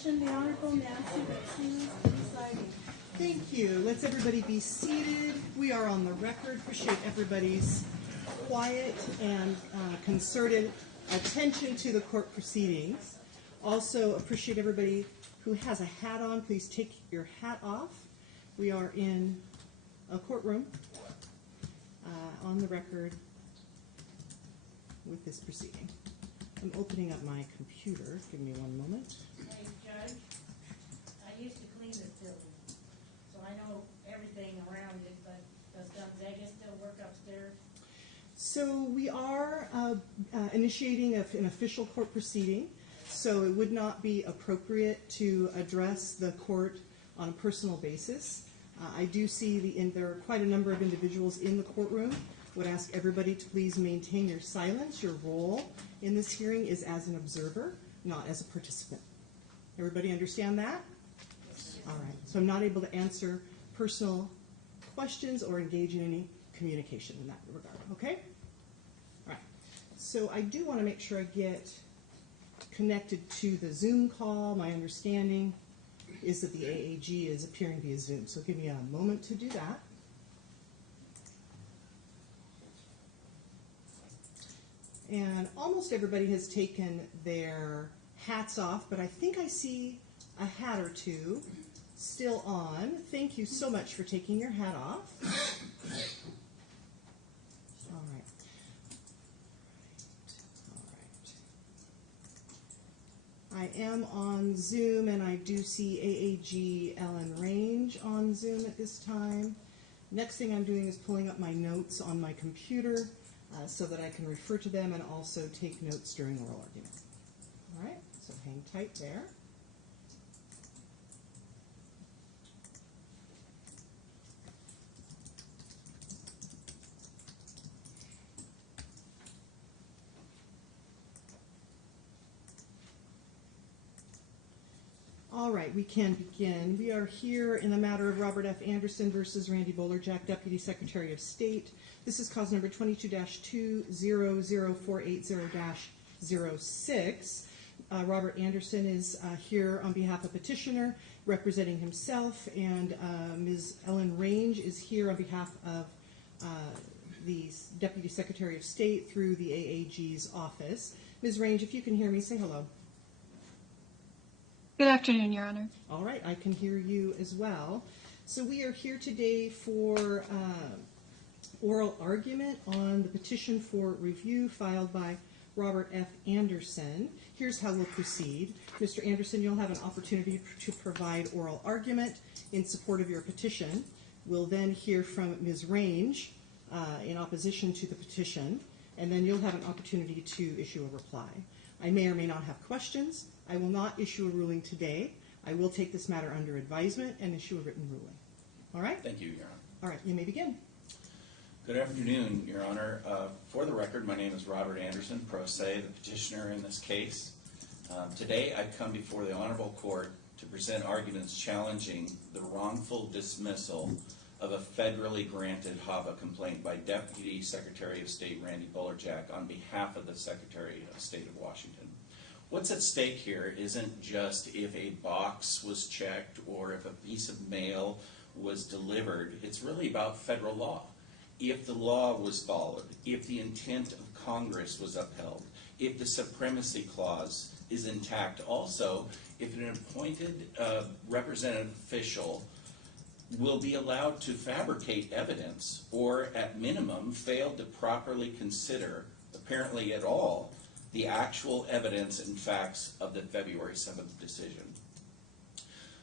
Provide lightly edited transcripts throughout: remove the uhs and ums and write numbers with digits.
Petition, the Honorable Nancy Retsinas presiding. Thank you. Let's everybody be seated. We are on the record. Appreciate everybody's quiet and concerted attention to the court proceedings. Also appreciate everybody who has a hat on. Please take your hat off. We are in a courtroom on the record with this proceeding. I'm opening up my computer. Give me one moment. Hey, Judge, I used to clean this building, so I know everything around it, but does Gonzaga still work upstairs? So we are initiating an official court proceeding, so it would not be appropriate to address the court on a personal basis. I do see there are quite a number of individuals in the courtroom. Would ask everybody to please maintain your silence. Your role in this hearing is as an observer, not as a participant. Everybody understand that? Yes. All right. So I'm not able to answer personal questions or engage in any communication in that regard. Okay? All right. So I do want to make sure I get connected to the Zoom call. My understanding is that the AAG is appearing via Zoom. So give me a moment to do that. And almost everybody has taken their hats off, but I think I see a hat or two still on. Thank you so much for taking your hat off. All right. I am on Zoom, and I do see AAG Ellen Range on Zoom at this time. Next thing I'm doing is pulling up my notes on my computer so that I can refer to them and also take notes during oral argument. All right, so hang tight there. All right, we can begin. We are here in the matter of Robert F. Anderson versus Randy Bolerjack, Deputy Secretary of State. This is cause number 22-200480-06. Robert Anderson is here on behalf of petitioner, representing himself, and Ms. Ellen Range is here on behalf of the Deputy Secretary of State through the AAG's office. Ms. Range, if you can hear me, say hello. Good afternoon, Your Honor. All right, I can hear you as well. So we are here today for oral argument on the petition for review filed by Robert F. Anderson. Here's how we'll proceed. Mr. Anderson, you'll have an opportunity to provide oral argument in support of your petition. We'll then hear from Ms. Range in opposition to the petition, and then you'll have an opportunity to issue a reply. I may or may not have questions. I will not issue a ruling today. I will take this matter under advisement and issue a written ruling. All right? Thank you, Your Honor. All right, you may begin. Good afternoon, Your Honor. For the record, my name is Robert Anderson, pro se, the petitioner in this case. Today, I come before the Honorable Court to present arguments challenging the wrongful dismissal of a federally granted HAVA complaint by Deputy Secretary of State Randy Bolerjack on behalf of the Secretary of State of Washington. What's at stake here isn't just if a box was checked or if a piece of mail was delivered. It's really about federal law. If the law was followed, if the intent of Congress was upheld, if the supremacy clause is intact, also if an appointed representative official will be allowed to fabricate evidence or at minimum fail to properly consider, apparently at all, the actual evidence and facts of the February 7th decision.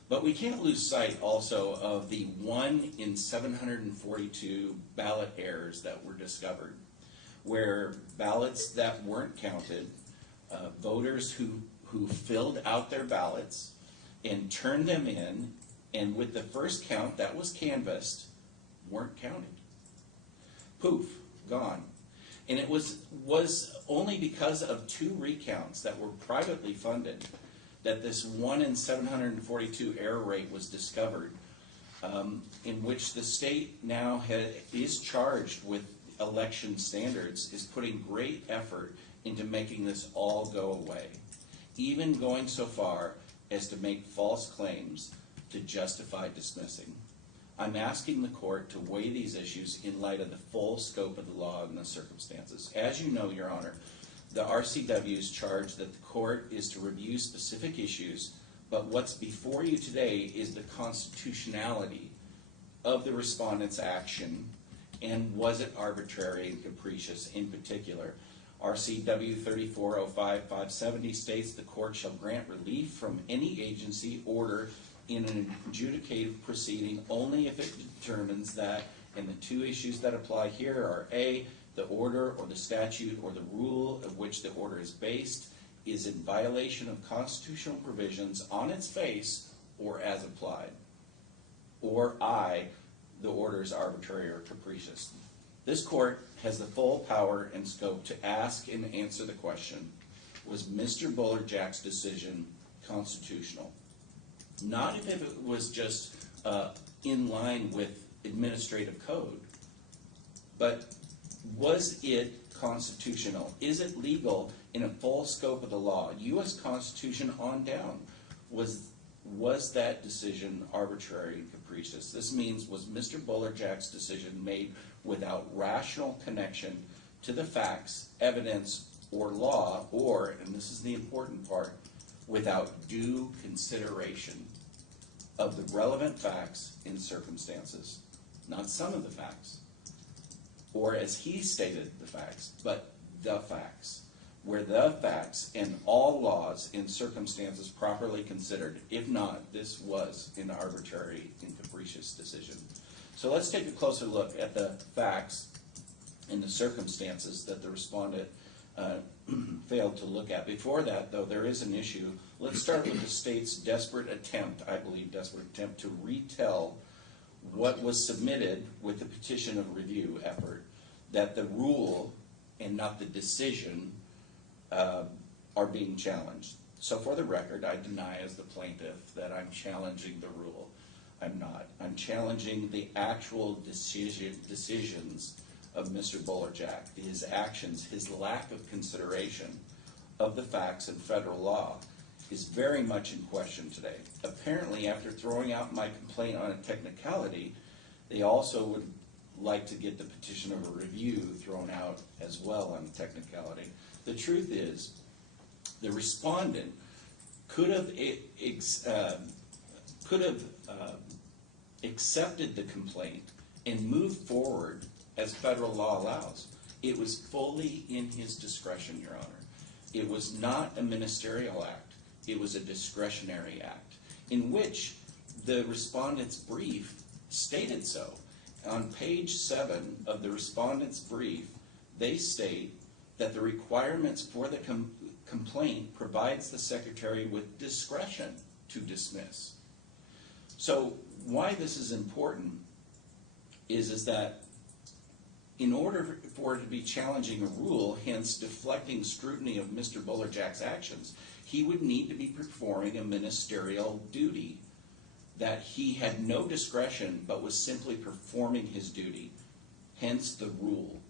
But we can't lose sight also of the 1 in 742 ballot errors that were discovered, where ballots that weren't counted, voters who filled out their ballots and turned them in, and with the first count that was canvassed, weren't counted. Poof, gone. And it was only because of 2 recounts that were privately funded that this 1 in 742 error rate was discovered, in which the state now is charged with election standards, is putting great effort into making this all go away, even going so far as to make false claims to justify dismissing. I'm asking the court to weigh these issues in light of the full scope of the law and the circumstances. As you know, Your Honor, the RCW's charge that the court is to review specific issues, but what's before you today is the constitutionality of the respondent's action, and was it arbitrary and capricious in particular. RCW 3405-570 states the court shall grant relief from any agency order in an adjudicative proceeding only if it determines that, and the two issues that apply here are A, the order or the statute or the rule of which the order is based is in violation of constitutional provisions on its face or as applied, or I, the order is arbitrary or capricious. This court has the full power and scope to ask and answer the question, was Mr. Bolerjack's decision constitutional? Not if it was just in line with administrative code, but was it constitutional? Is it legal in a full scope of the law? U.S. Constitution on down. Was that decision arbitrary and capricious? This means, was Mr. Bolerjack's decision made without rational connection to the facts, evidence, or law, or, and this is the important part, without due consideration of the relevant facts and circumstances? Not some of the facts, or as he stated the facts, but the facts, where the facts and all laws and circumstances properly considered. If not, this was an arbitrary and capricious decision. So let's take a closer look at the facts and the circumstances that the respondent failed to look at. Before that, though, there is an issue. Let's start with the state's desperate attempt, I believe desperate attempt, to retell what was submitted with the petition of review effort, that the rule and not the decision are being challenged. So for the record, I deny as the plaintiff that I'm challenging the rule. I'm not. I'm challenging the actual decisions of Mr. Bolerjack, his actions, his lack of consideration of the facts and federal law is very much in question today. Apparently, after throwing out my complaint on a technicality, they also would like to get the petition of a review thrown out as well on technicality. The truth is, the respondent could have accepted the complaint and moved forward as federal law allows. It was fully in his discretion, Your Honor. It was not a ministerial act. It was a discretionary act, in which the respondent's brief stated so. On page 7 of the respondent's brief, they state that the requirements for the complaint provides the secretary with discretion to dismiss. So why this is important is that in order for it to be challenging a rule, hence deflecting scrutiny of Mr. Bolerjack's actions, he would need to be performing a ministerial duty, that he had no discretion but was simply performing his duty. Hence the rule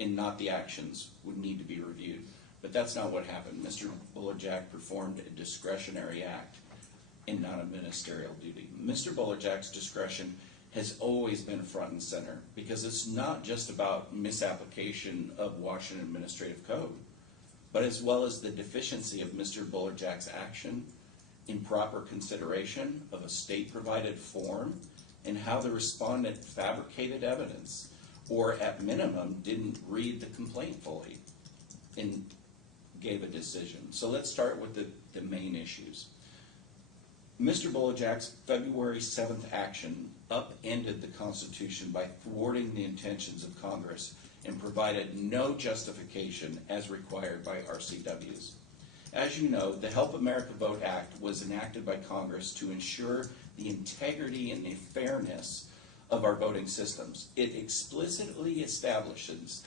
and not the actions would need to be reviewed. But that's not what happened. Mr. Bolerjack performed a discretionary act and not a ministerial duty. Mr. Bolerjack's discretion has always been front and center, because it's not just about misapplication of Washington Administrative Code, but as well as the deficiency of Mr. Bolerjack's action, improper consideration of a state-provided form, and how the respondent fabricated evidence, or at minimum didn't read the complaint fully and gave a decision. So let's start with the main issues. Mr. Bolerjack's February 7th action upended the Constitution by thwarting the intentions of Congress and provided no justification as required by RCWs. As you know, the Help America Vote Act was enacted by Congress to ensure the integrity and the fairness of our voting systems. It explicitly establishes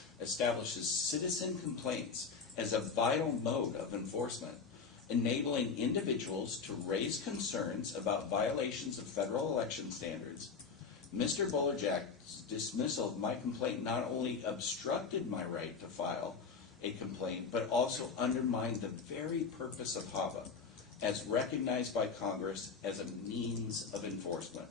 citizen complaints as a vital mode of enforcement, enabling individuals to raise concerns about violations of federal election standards. Mr. Bolerjack's dismissal of my complaint not only obstructed my right to file a complaint, but also undermined the very purpose of HAVA, as recognized by Congress as a means of enforcement.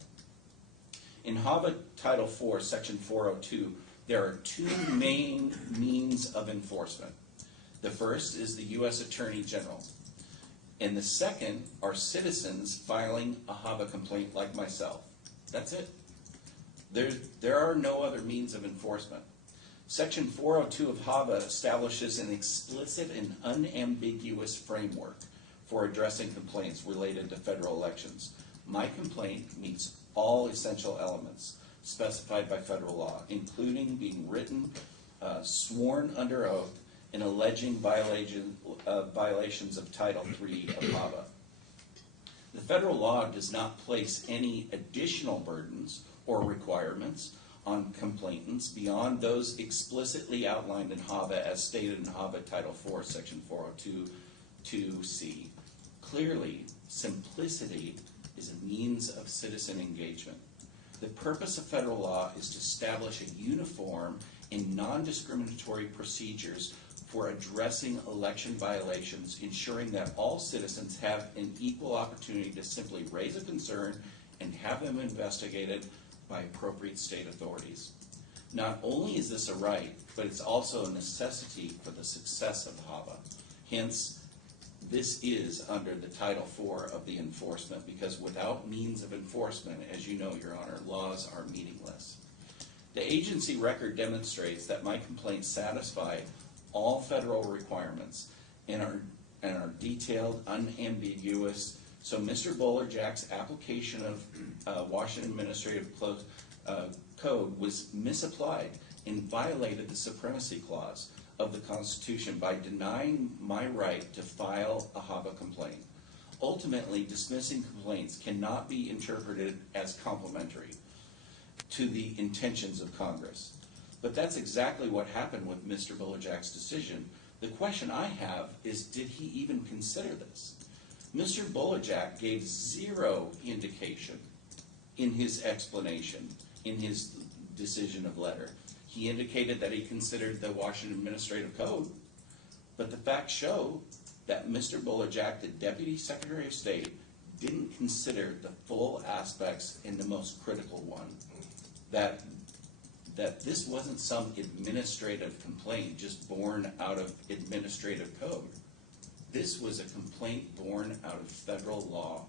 In HAVA Title IV, Section 402, there are two main means of enforcement. The first is the U.S. Attorney General, and the second are citizens filing a HAVA complaint like myself. That's it. There are no other means of enforcement. Section 402 of HAVA establishes an explicit and unambiguous framework for addressing complaints related to federal elections. My complaint meets all essential elements specified by federal law, including being written, sworn under oath, and alleging violations of Title III of HAVA. The federal law does not place any additional burdens or requirements on complainants beyond those explicitly outlined in HAVA as stated in HAVA Title IV, Section 402(2)(c). Clearly, simplicity is a means of citizen engagement. The purpose of federal law is to establish a uniform and non-discriminatory procedures for addressing election violations, ensuring that all citizens have an equal opportunity to simply raise a concern and have them investigated by appropriate state authorities. Not only is this a right, but it's also a necessity for the success of HAVA. Hence, this is under the Title IV of the enforcement, because without means of enforcement, as you know, Your Honor, laws are meaningless. The agency record demonstrates that my complaints satisfy all federal requirements and are detailed, unambiguous. So Mr. Bolerjack's application of Washington Administrative Code was misapplied and violated the Supremacy Clause of the Constitution by denying my right to file a HAVA complaint. Ultimately, dismissing complaints cannot be interpreted as complimentary to the intentions of Congress. But that's exactly what happened with Mr. Bolerjack's decision. The question I have is, did he even consider this? Mr. Bolerjack gave zero indication in his explanation, in his decision of letter. He indicated that he considered the Washington Administrative Code, but the facts show that Mr. Bolerjack, the Deputy Secretary of State, didn't consider the full aspects and the most critical one, that this wasn't some administrative complaint just born out of administrative code. This was a complaint born out of federal law.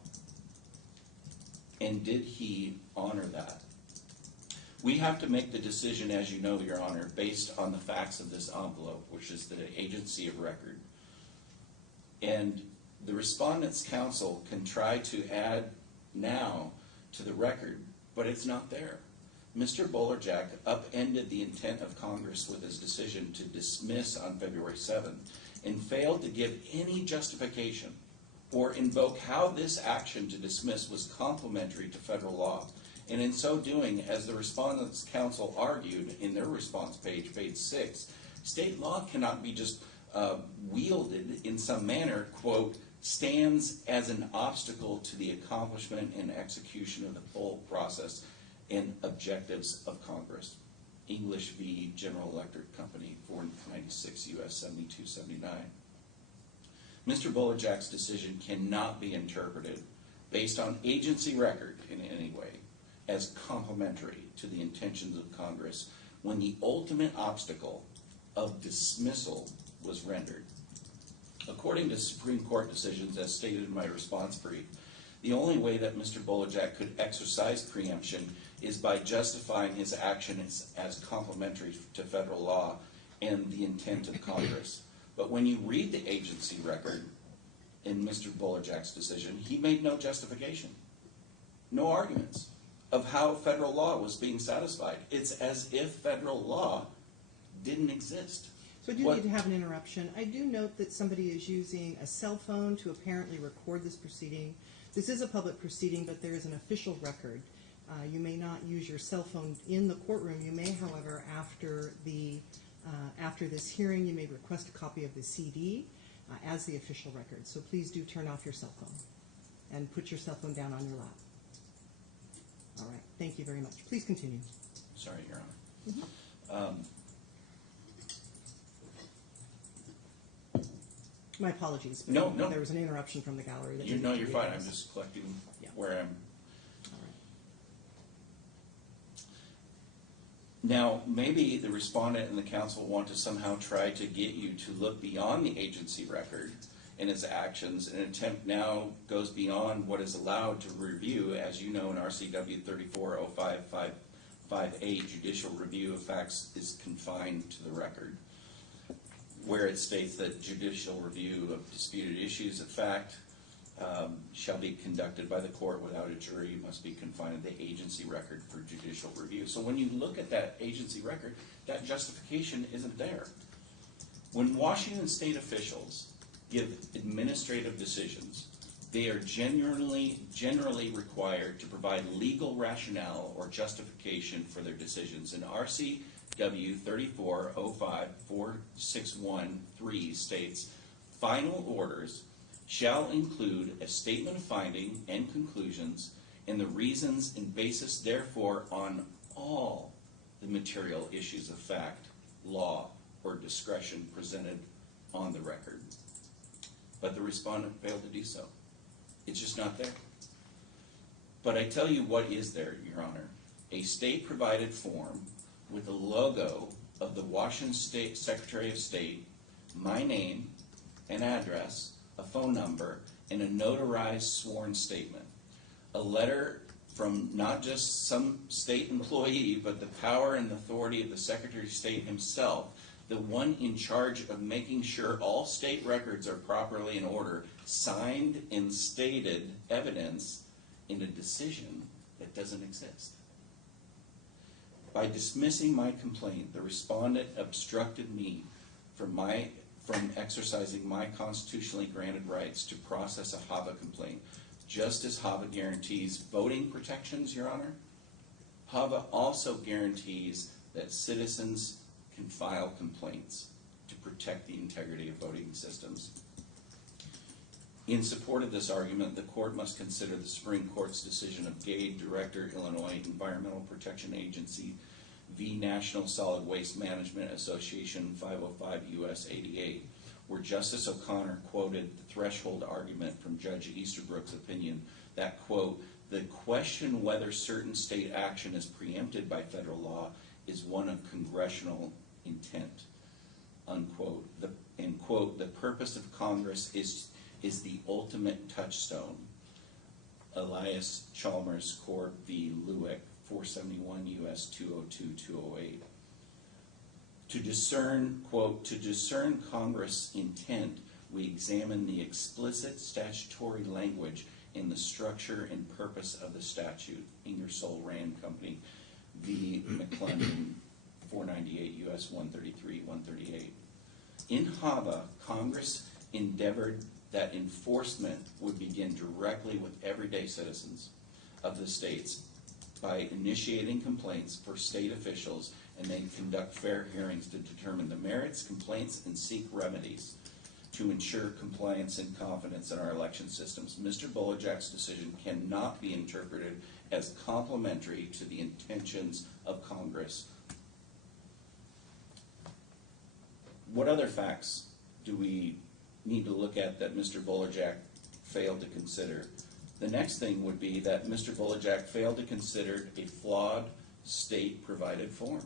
And did he honor that? We have to make the decision, as you know, Your Honor, based on the facts of this envelope, which is the agency of record. And the Respondents' Counsel can try to add now to the record, but it's not there. Mr. Bolerjack upended the intent of Congress with his decision to dismiss on February 7th and failed to give any justification or invoke how this action to dismiss was complementary to federal law. And in so doing, as the Respondents' Counsel argued in their response page 6, state law cannot be just wielded in some manner, quote, stands as an obstacle to the accomplishment and execution of the full process and objectives of Congress. English v. General Electric Company, 496 U.S. 7279. Mr. Bolerjack's decision cannot be interpreted based on agency record in any way as complementary to the intentions of Congress when the ultimate obstacle of dismissal was rendered. According to Supreme Court decisions as stated in my response brief, the only way that Mr. Bolerjack could exercise preemption is by justifying his action as complementary to federal law and the intent of Congress. But when you read the agency record in Mr. Bolerjack's decision, he made no justification, no arguments of how federal law was being satisfied. It's as if federal law didn't exist. So I do need to have an interruption. I do note that somebody is using a cell phone to apparently record this proceeding. This is a public proceeding, but there is an official record. You may not use your cell phone in the courtroom. You may, however, after this hearing, you may request a copy of the CD as the official record. So please do turn off your cell phone and put your cell phone down on your lap. All right. Thank you very much. Please continue. Sorry, Your Honor. My apologies. But No, no. There was an interruption from the gallery. That You're didn't fine. I'm notice. just collecting Yeah. where I'm. All right. Now, maybe the respondent and the council want to somehow try to get you to look beyond the agency record and its actions. An attempt now goes beyond what is allowed to review, as you know, in RCW 340555A, judicial review of facts is confined to the record, where it states that judicial review of disputed issues of fact shall be conducted by the court without a jury, must be confined to the agency record for judicial review. So when you look at that agency record, that justification isn't there. When Washington state officials give administrative decisions, they are generally required to provide legal rationale or justification for their decisions. In RCW 34054613 states, final orders shall include a statement of finding and conclusions and the reasons and basis therefore on all the material issues of fact, law, or discretion presented on the record. But the respondent failed to do so. It's just not there. But I tell you what is there, Your Honor. A state-provided form with a logo of the Washington State Secretary of State, my name, an address, a phone number, and a notarized sworn statement. A letter from not just some state employee, but the power and authority of the Secretary of State himself, the one in charge of making sure all state records are properly in order, signed and stated evidence in a decision that doesn't exist. By dismissing my complaint, the respondent obstructed me from exercising my constitutionally granted rights to process a HAVA complaint. Just as HAVA guarantees voting protections, Your Honor, HAVA also guarantees that citizens can file complaints to protect the integrity of voting systems. In support of this argument, the court must consider the Supreme Court's decision of GADE, Director, Illinois Environmental Protection Agency v. National Solid Waste Management Association 505 U.S. 88, where Justice O'Connor quoted the threshold argument from Judge Easterbrook's opinion that, quote, the question whether certain state action is preempted by federal law is one of congressional intent, unquote. And quote, the purpose of Congress is the ultimate touchstone. Elias Chalmers Court v. Lewick, 471 U.S. 202-208. To discern, quote, to discern Congress' intent, we examine the explicit statutory language in the structure and purpose of the statute. Ingersoll Rand Company v. McClendon, 498 U.S. 133-138. In HAVA, Congress endeavored that enforcement would begin directly with everyday citizens of the states by initiating complaints for state officials and then conduct fair hearings to determine the merits, complaints, and seek remedies to ensure compliance and confidence in our election systems. Mr. Bolerjack's decision cannot be interpreted as complementary to the intentions of Congress. What other facts do we need to look at that Mr. Bolerjack failed to consider? The next thing would be that Mr. Bolerjack failed to consider a flawed state-provided form.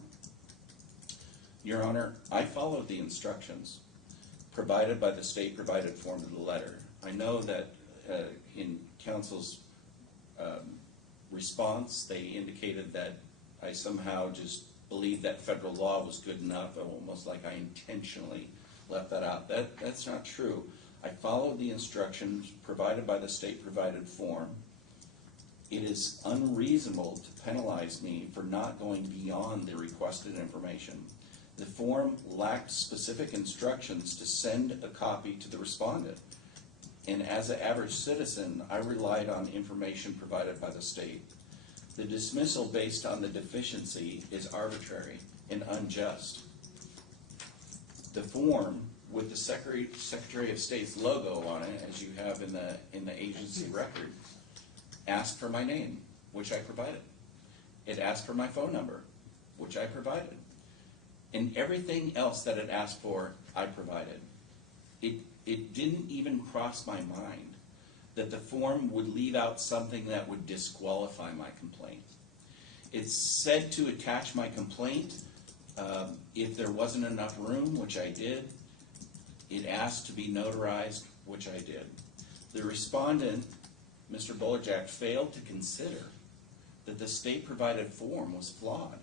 Your Honor, I followed the instructions provided by the state-provided form of the letter. I know that in counsel's response, they indicated that I somehow just believed that federal law was good enough, almost like I intentionally left that out. That's not true. I followed the instructions provided by the state-provided form. It is unreasonable to penalize me for not going beyond the requested information. The form lacked specific instructions to send a copy to the respondent. And as an average citizen, I relied on information provided by the state. The dismissal based on the deficiency is arbitrary and unjust. The form with the Secretary of State's logo on it, as you have in the agency record, asked for my name, which I provided. It asked for my phone number, which I provided. And everything else that it asked for, I provided. it didn't even cross my mind that the form would leave out something that would disqualify my complaint. It said to attach my complaint if there wasn't enough room, which I did. It asked to be notarized, which I did. The respondent, Mr. Bolerjack, failed to consider that the state-provided form was flawed.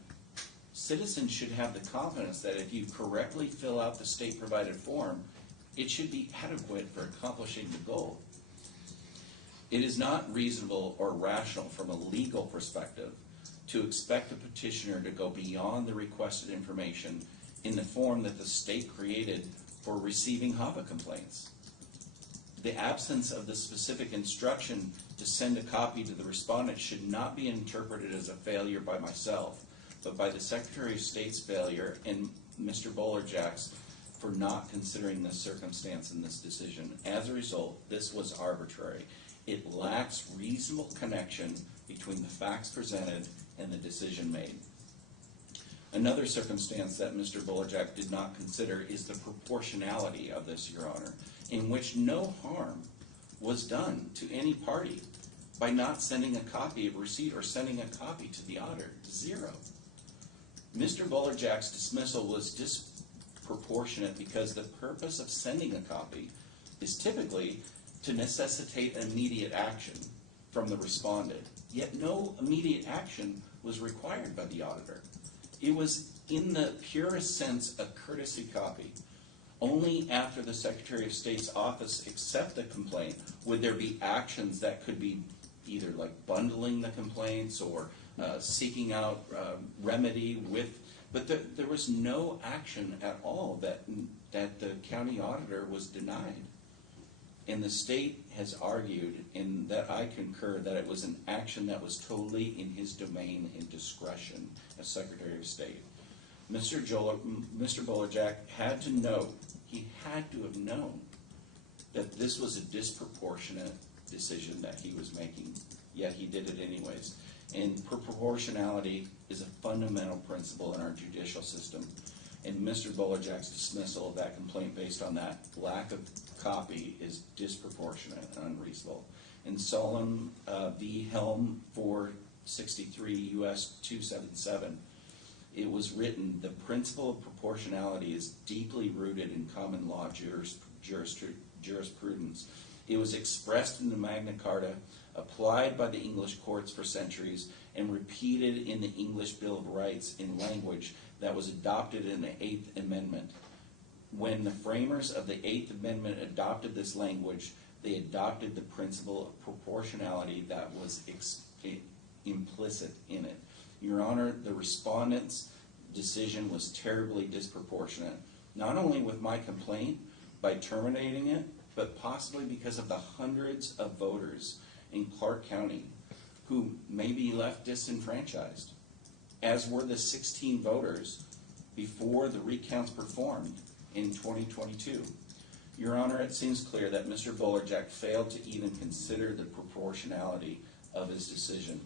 Citizens should have the confidence that if you correctly fill out the state-provided form, it should be adequate for accomplishing the goal. It is not reasonable or rational from a legal perspective to expect a petitioner to go beyond the requested information in the form that the state created for receiving HAVA complaints. The absence of the specific instruction to send a copy to the respondent should not be interpreted as a failure by myself, but by the Secretary of State's failure and Mr. Bolerjack's for not considering this circumstance in this decision. As a result, this was arbitrary. It lacks reasonable connection between the facts presented and the decision made. Another circumstance that Mr. Bolerjack did not consider is the proportionality of this, Your Honor, in which no harm was done to any party by not sending a copy of a receipt or sending a copy to the auditor. Zero. Mr. Bolerjack's dismissal was disproportionate because the purpose of sending a copy is typically to necessitate immediate action from the respondent. Yet no immediate action was required by the auditor. It was, in the purest sense, a courtesy copy. Only after the Secretary of State's office accept the complaint would there be actions that could be either like bundling the complaints or seeking out remedy with, but there was no action at all that the county auditor was denied. And the state has argued, and that I concur, that it was an action that was totally in his domain and discretion as Secretary of State. Mr. Bolerjack had to know, he had to have known that this was a disproportionate decision that he was making, yet he did it anyways. And proportionality is a fundamental principle in our judicial system. And Mr. Bolerjack's dismissal of that complaint based on that lack of copy is disproportionate and unreasonable. In Solem v. Helm 463 U.S. 277, it was written, the principle of proportionality is deeply rooted in common law jurisprudence. It was expressed in the Magna Carta, applied by the English courts for centuries, and repeated in the English Bill of Rights in language that was adopted in the Eighth Amendment. When the framers of the Eighth Amendment adopted this language, they adopted the principle of proportionality that was implicit in it. Your Honor, the respondent's decision was terribly disproportionate, not only with my complaint by terminating it, but possibly because of the hundreds of voters in Clark County who may be left disenfranchised, as were the 16 voters before the recounts performed in 2022. Your Honor, it seems clear that Mr. Bolerjack failed to even consider the proportionality of his decision.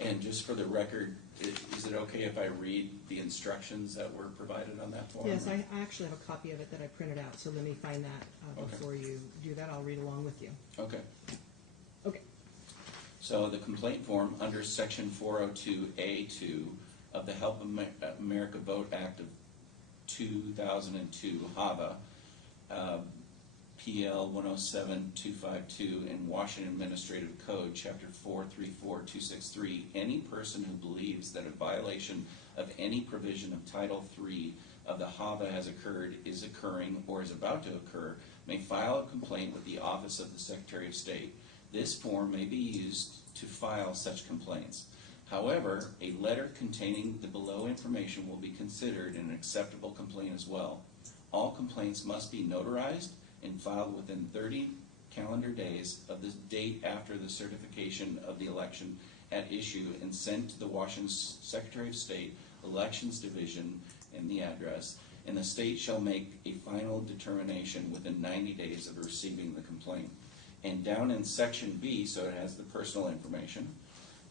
And just for the record, is it okay if I read the instructions that were provided on that form? Yes, I actually have a copy of it that I printed out, so let me find that Okay. before you do that. I'll read along with you. Okay. Okay. So the complaint form under Section 402A2 of the Help America Vote Act of 2002, HAVA, PL 107252, and Washington Administrative Code, Chapter 434263, any person who believes that a violation of any provision of Title III of the HAVA has occurred, is occurring, or is about to occur, may file a complaint with the Office of the Secretary of State. This form may be used to file such complaints. However, a letter containing the below information will be considered an acceptable complaint as well. All complaints must be notarized and filed within 30 calendar days of the date after the certification of the election at issue and sent to the Washington Secretary of State, Elections Division, and the address, and the state shall make a final determination within 90 days of receiving the complaint. And down in Section B, so it has the personal information,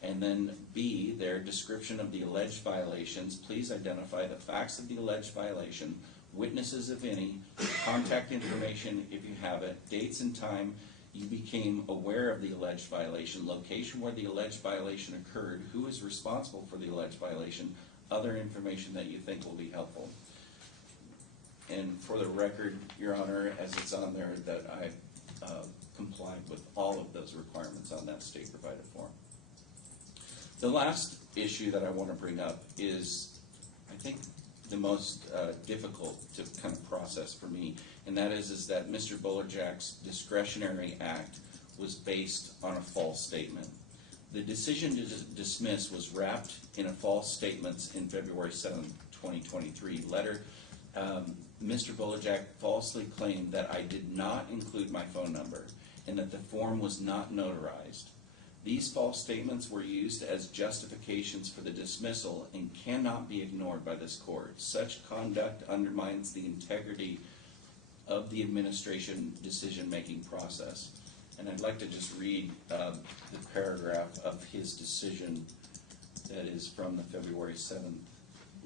And then B, their description of the alleged violations. Please identify the facts of the alleged violation, witnesses if any, contact information if you have it, dates and time you became aware of the alleged violation, location where the alleged violation occurred, who is responsible for the alleged violation, other information that you think will be helpful. And for the record, Your Honor, as it's on there, that I complied with all of those requirements on that state provided form. The last issue that I want to bring up is, I think, the most difficult to kind of process for me, and that is that Mr. Bolerjack's discretionary act was based on a false statement. The decision to dismiss was wrapped in a false statement in February 7, 2023 letter. Mr. Bolerjack falsely claimed that I did not include my phone number and that the form was not notarized. These false statements were used as justifications for the dismissal and cannot be ignored by this court. Such conduct undermines the integrity of the administration decision-making process. And I'd like to just read the paragraph of his decision that is from the February 7th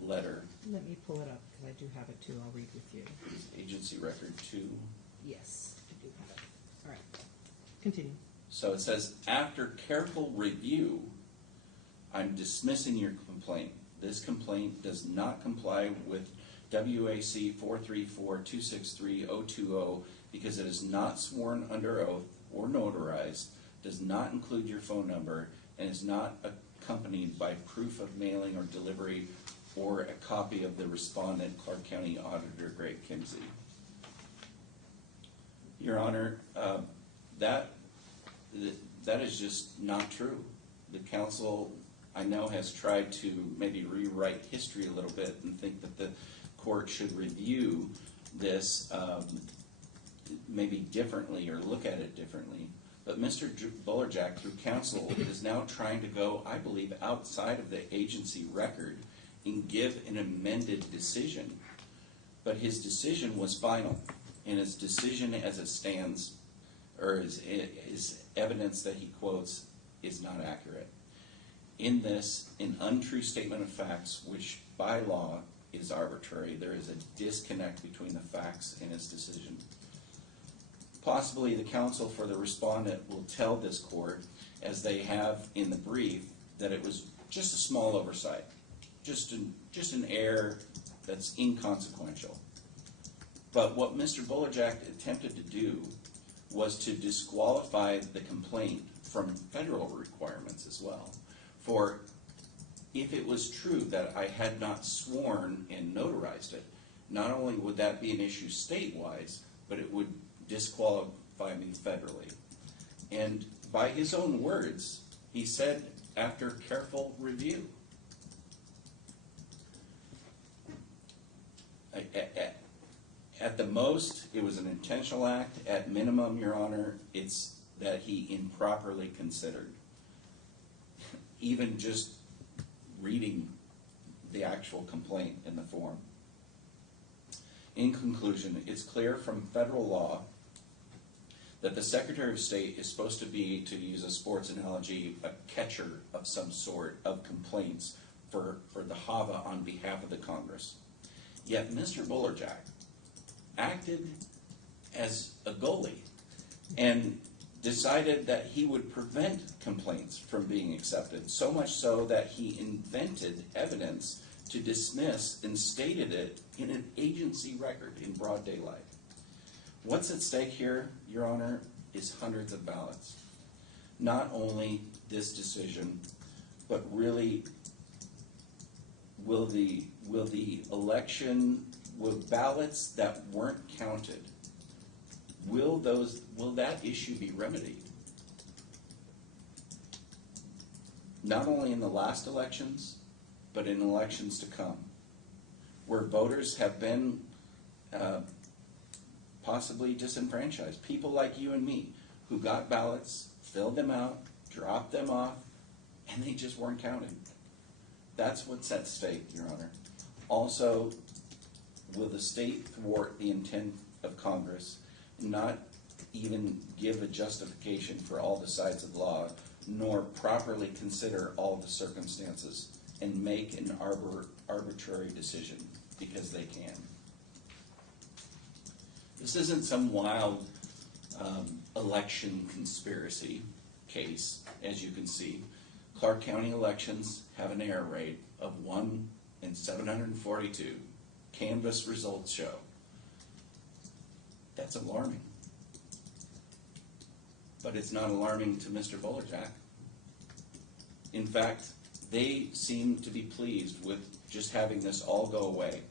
letter. Let me pull it up because I do have it too. I'll read with you. Agency record 2. Yes, I do have it. All right, continue. So it says, after careful review, I'm dismissing your complaint. This complaint does not comply with WAC 434-263-020 because it is not sworn under oath or notarized, does not include your phone number, and is not accompanied by proof of mailing or delivery or a copy of the respondent, Clark County Auditor Greg Kimsey. Your Honor, that is just not true. The council, I know, has tried to maybe rewrite history a little bit and think that the court should review this maybe differently or look at it differently. But Mr. Bolerjack, through counsel, is now trying to go, I believe, outside of the agency record and give an amended decision. But his decision was final, and his decision as it stands, or his evidence that he quotes, is not accurate. In this, an untrue statement of facts, which by law is arbitrary, there is a disconnect between the facts and his decision. Possibly the counsel for the respondent will tell this court, as they have in the brief, that it was just a small oversight, just an error that's inconsequential. But what Mr. Bolerjack attempted to do was to disqualify the complaint from federal requirements as well. For if it was true that I had not sworn and notarized it, not only would that be an issue state-wise, but it would disqualify me federally. And by his own words, he said, after careful review. At the most, it was an intentional act. At minimum, Your Honor, it's that he improperly considered. Even just reading the actual complaint in the form. In conclusion, it's clear from federal law that the Secretary of State is supposed to be, to use a sports analogy, a catcher of some sort of complaints for the HAVA on behalf of the Congress. Yet Mr. Bolerjack acted as a goalie and decided that he would prevent complaints from being accepted, so much so that he invented evidence to dismiss and stated it in an agency record in broad daylight. What's at stake here, Your Honor, is hundreds of ballots. Not only this decision, but really will ballots that weren't counted, will that issue be remedied? Not only in the last elections, but in elections to come, where voters have been possibly disenfranchised. People like you and me who got ballots, filled them out, dropped them off, and they just weren't counted. That's what's at stake, Your Honor. Also, will the state thwart the intent of Congress, not even give a justification for all the sides of law nor properly consider all the circumstances and make an arbitrary decision because they can. This isn't some wild election conspiracy case, as you can see. Clark County elections have an error rate of 1 in 742. Canvass results show. That's alarming. But it's not alarming to Mr. Bolerjack. In fact, they seem to be pleased with just having this all go away.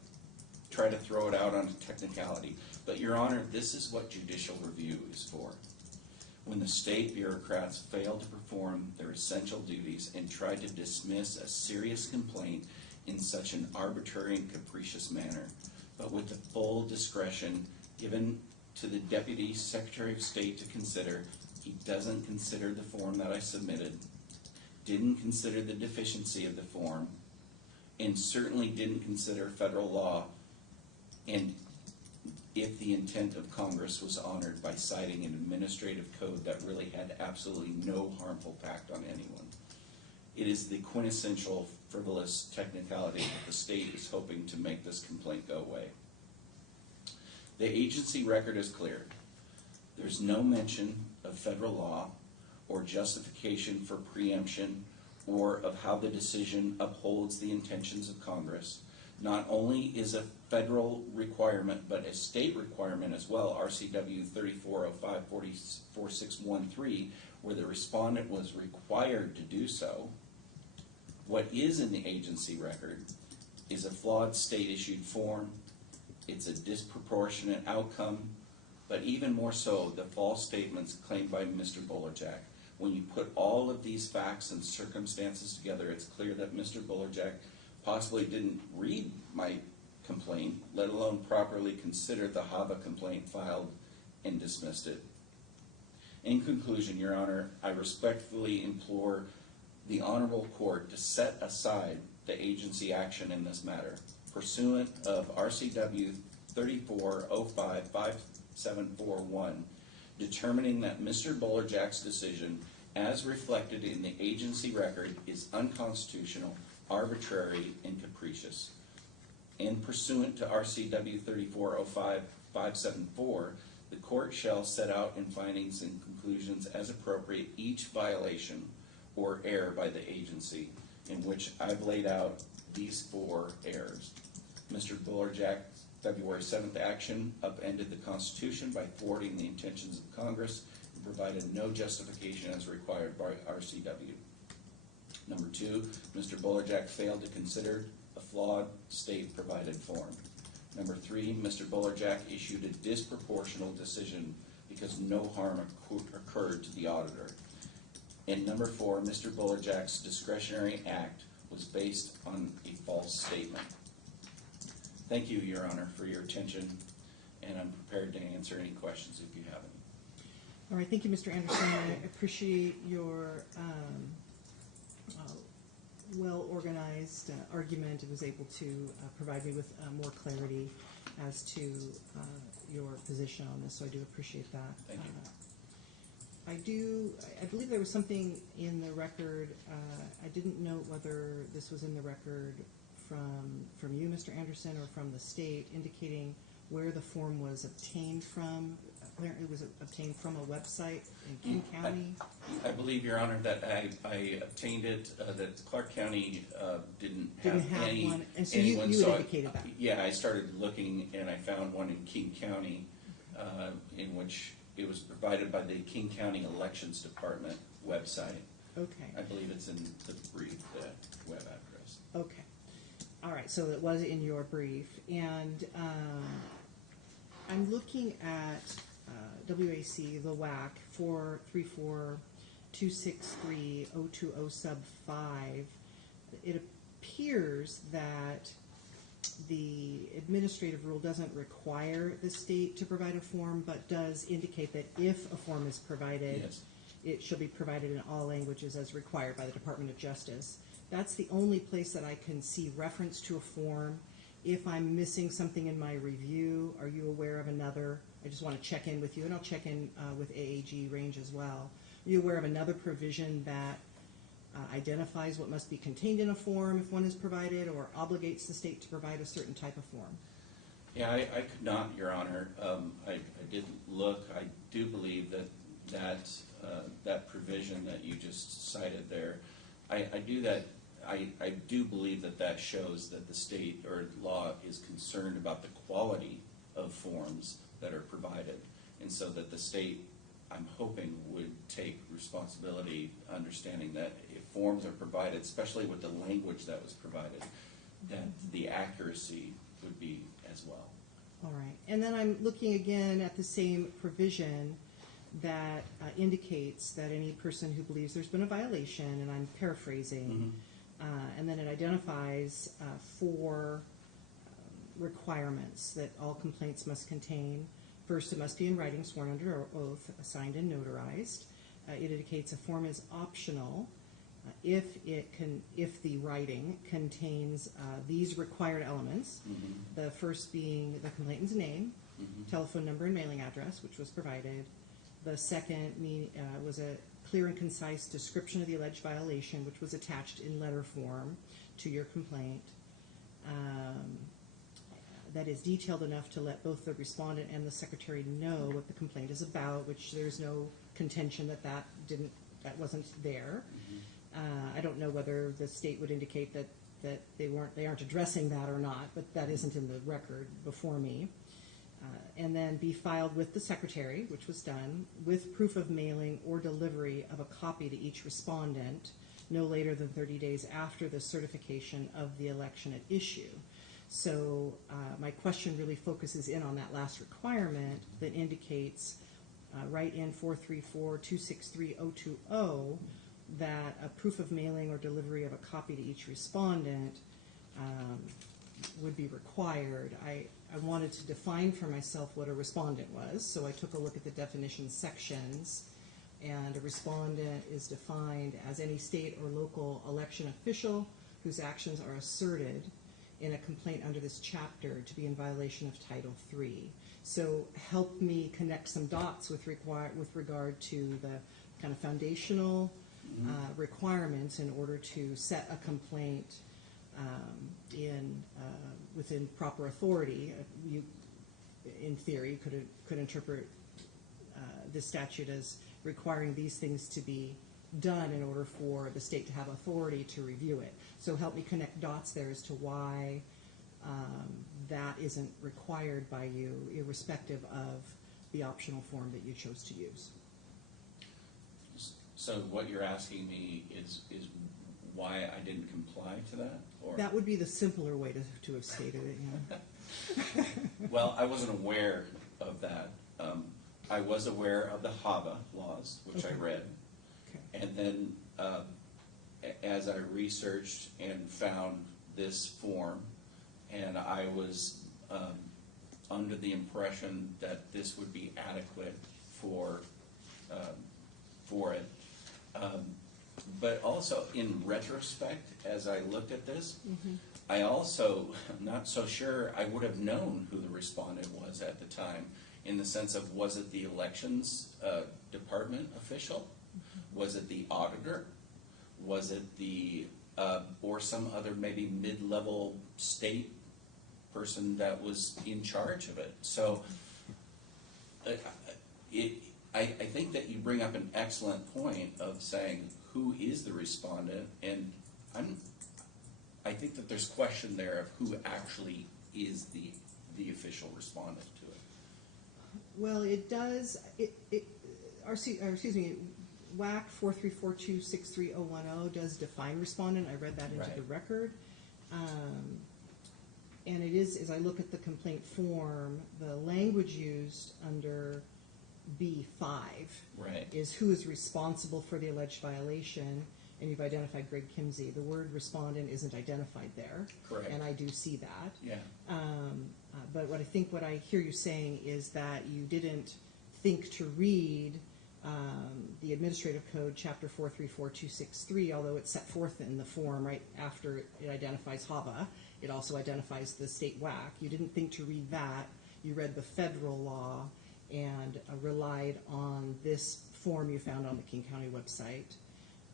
Try to throw it out on a technicality. But, Your Honor, this is what judicial review is for. When the state bureaucrats fail to perform their essential duties and try to dismiss a serious complaint in such an arbitrary and capricious manner, but with the full discretion given to the Deputy Secretary of State to consider, he doesn't consider the form that I submitted, didn't consider the deficiency of the form, and certainly didn't consider federal law, and if the intent of Congress was honored by citing an administrative code that really had absolutely no harmful fact on anyone. It is the quintessential frivolous technicality that the state is hoping to make this complaint go away. The agency record is clear. There's no mention of federal law or justification for preemption or of how the decision upholds the intentions of Congress. Not only is a federal requirement, but a state requirement as well, RCW 3405-4613, where the respondent was required to do so. What is in the agency record is a flawed state-issued form. It's a disproportionate outcome, but even more so, the false statements claimed by Mr. Bolerjack. When you put all of these facts and circumstances together, it's clear that Mr. Bolerjack possibly didn't read my complaint, let alone properly consider the HAVA complaint filed and dismissed it. In conclusion, Your Honor, I respectfully implore the Honorable Court to set aside the agency action in this matter, pursuant of RCW 3405-5741, determining that Mr. Bolerjack's decision, as reflected in the agency record, is unconstitutional, arbitrary, and capricious. And pursuant to RCW 3405-574, the court shall set out in findings and conclusions as appropriate each violation or error by the agency, in which I've laid out these 4 errors. Mr. Bolerjack's February 7th action upended the Constitution by thwarting the intentions of Congress and provided no justification as required by RCW. Number 2, Mr. Bolerjack failed to consider a flawed state-provided form. Number 3, Mr. Bolerjack issued a disproportional decision because no harm occurred to the auditor. And number 4, Mr. Bolerjack's discretionary act was based on a false statement. Thank you, Your Honor, for your attention, and I'm prepared to answer any questions if you have any. All right, thank you, Mr. Anderson. I appreciate your well-organized argument. It was able to provide me with more clarity as to your position on this, so I do appreciate that. Thank you. I believe there was something in the record. I didn't note whether this was in the record from you, Mr. Anderson, or from the state, indicating where the form was obtained from. Apparently it was obtained from a website in King County. I believe, Your Honor, that I obtained it, that Clark County didn't have any, one, and so you indicated that. Yeah, I started looking and I found one in King County, in which it was provided by the King County Elections Department website. Okay. I believe it's in the brief, the web address. Okay. All right, so it was in your brief, and I'm looking at WAC, the WAC 434-263-020 sub 5. It appears that the administrative rule doesn't require the state to provide a form, but does indicate that if a form is provided, Yes. it shall be provided in all languages as required by the Department of Justice. That's the only place that I can see reference to a form. If I'm missing something in my review, are you aware of another? I just want to check in with you, and I'll check in with AAG range as well. you aware of another provision that identifies what must be contained in a form if one is provided, or obligates the state to provide a certain type of form? Yeah, I could not, Your Honor. I did look. I do believe that provision that you just cited there, I do believe that shows that the state or law is concerned about the quality of forms that are provided, and so that the state, I'm hoping, would take responsibility, understanding that if forms are provided, especially with the language that was provided, that the accuracy would be as well. All right. And then I'm looking again at the same provision that indicates that any person who believes there's been a violation, and I'm paraphrasing, and then it identifies 4 requirements that all complaints must contain. First, it must be in writing, sworn under oath, signed and notarized. It indicates a form is optional if the writing contains these required elements. The first being the complainant's name, telephone number, and mailing address, which was provided. The second was a clear and concise description of the alleged violation, which was attached in letter form to your complaint. That is detailed enough to let both the respondent and the secretary know what the complaint is about, which there's no contention that wasn't there. I don't know whether the state would indicate that they aren't addressing that or not, but that isn't in the record before me. And then be filed with the secretary, which was done, with proof of mailing or delivery of a copy to each respondent no later than 30 days after the certification of the election at issue. So my question really focuses in on that last requirement that indicates right in 434-263-020 that a proof of mailing or delivery of a copy to each respondent would be required. I wanted to define for myself what a respondent was, so I took a look at the definition sections, and a respondent is defined as any state or local election official whose actions are asserted in a complaint under this chapter to be in violation of Title III. So help me connect some dots with regard to the kind of foundational requirements in order to set a complaint within proper authority. You, in theory, could interpret this statute as requiring these things to be done in order for the state to have authority to review it. So help me connect dots there as to why that isn't required by you, irrespective of the optional form that you chose to use. So what you're asking me is why I didn't comply to that? Or? That would be the simpler way to have stated it, yeah. Well, I wasn't aware of that. I was aware of the HAVA laws, which I read. Okay. And then as I researched and found this form, and I was under the impression that this would be adequate for it. But also, in retrospect, as I looked at this, I also, I'm not so sure I would have known who the respondent was at the time, in the sense of, was it the elections department official? Was it the auditor? Was it or some other maybe mid-level state person that was in charge of it? So I think that you bring up an excellent point of saying, who is the respondent? And I think that there's question there of who actually is the official respondent to it. Well, it does, WAC 434263010 does define respondent. I read that into the record. And it is, as I look at the complaint form, the language used under B5 is who is responsible for the alleged violation, and you've identified Greg Kimsey. The word respondent isn't identified there. Correct. And I do see that. Yeah. But what I hear you saying is that you didn't think to read the Administrative Code, Chapter 434263, although it's set forth in the form right after it identifies HAVA. It also identifies the state WAC. You didn't think to read that. You read the federal law and relied on this form you found on the King County website,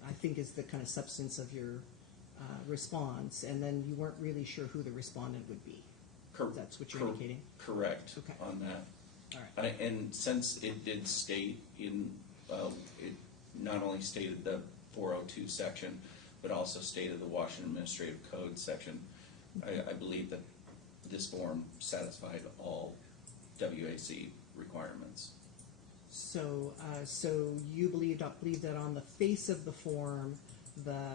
I think is the kind of substance of your response, and then you weren't really sure who the respondent would be. That's what you're indicating? Correct. Okay. On that. All right. And since it did state in, it not only stated the 402 section, but also stated the Washington Administrative Code section, I believe that this form satisfied all WAC requirements. So, so you believe that on the face of the form, the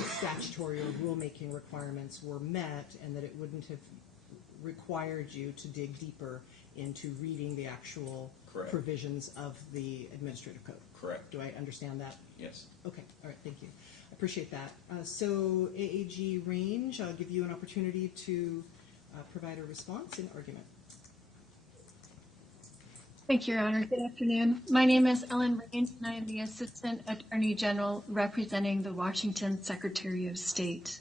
statutory or rulemaking requirements were met, and that it wouldn't have required you to dig deeper into reading the actual Correct. Provisions of the administrative code. Correct. Do I understand that? Yes. Okay. All right. Thank you. I appreciate that. So AAG Range, I'll give you an opportunity to provide a response and argument. Thank you, Your Honor. Good afternoon. My name is Ellen Raines, and I am the Assistant Attorney General representing the Washington Secretary of State.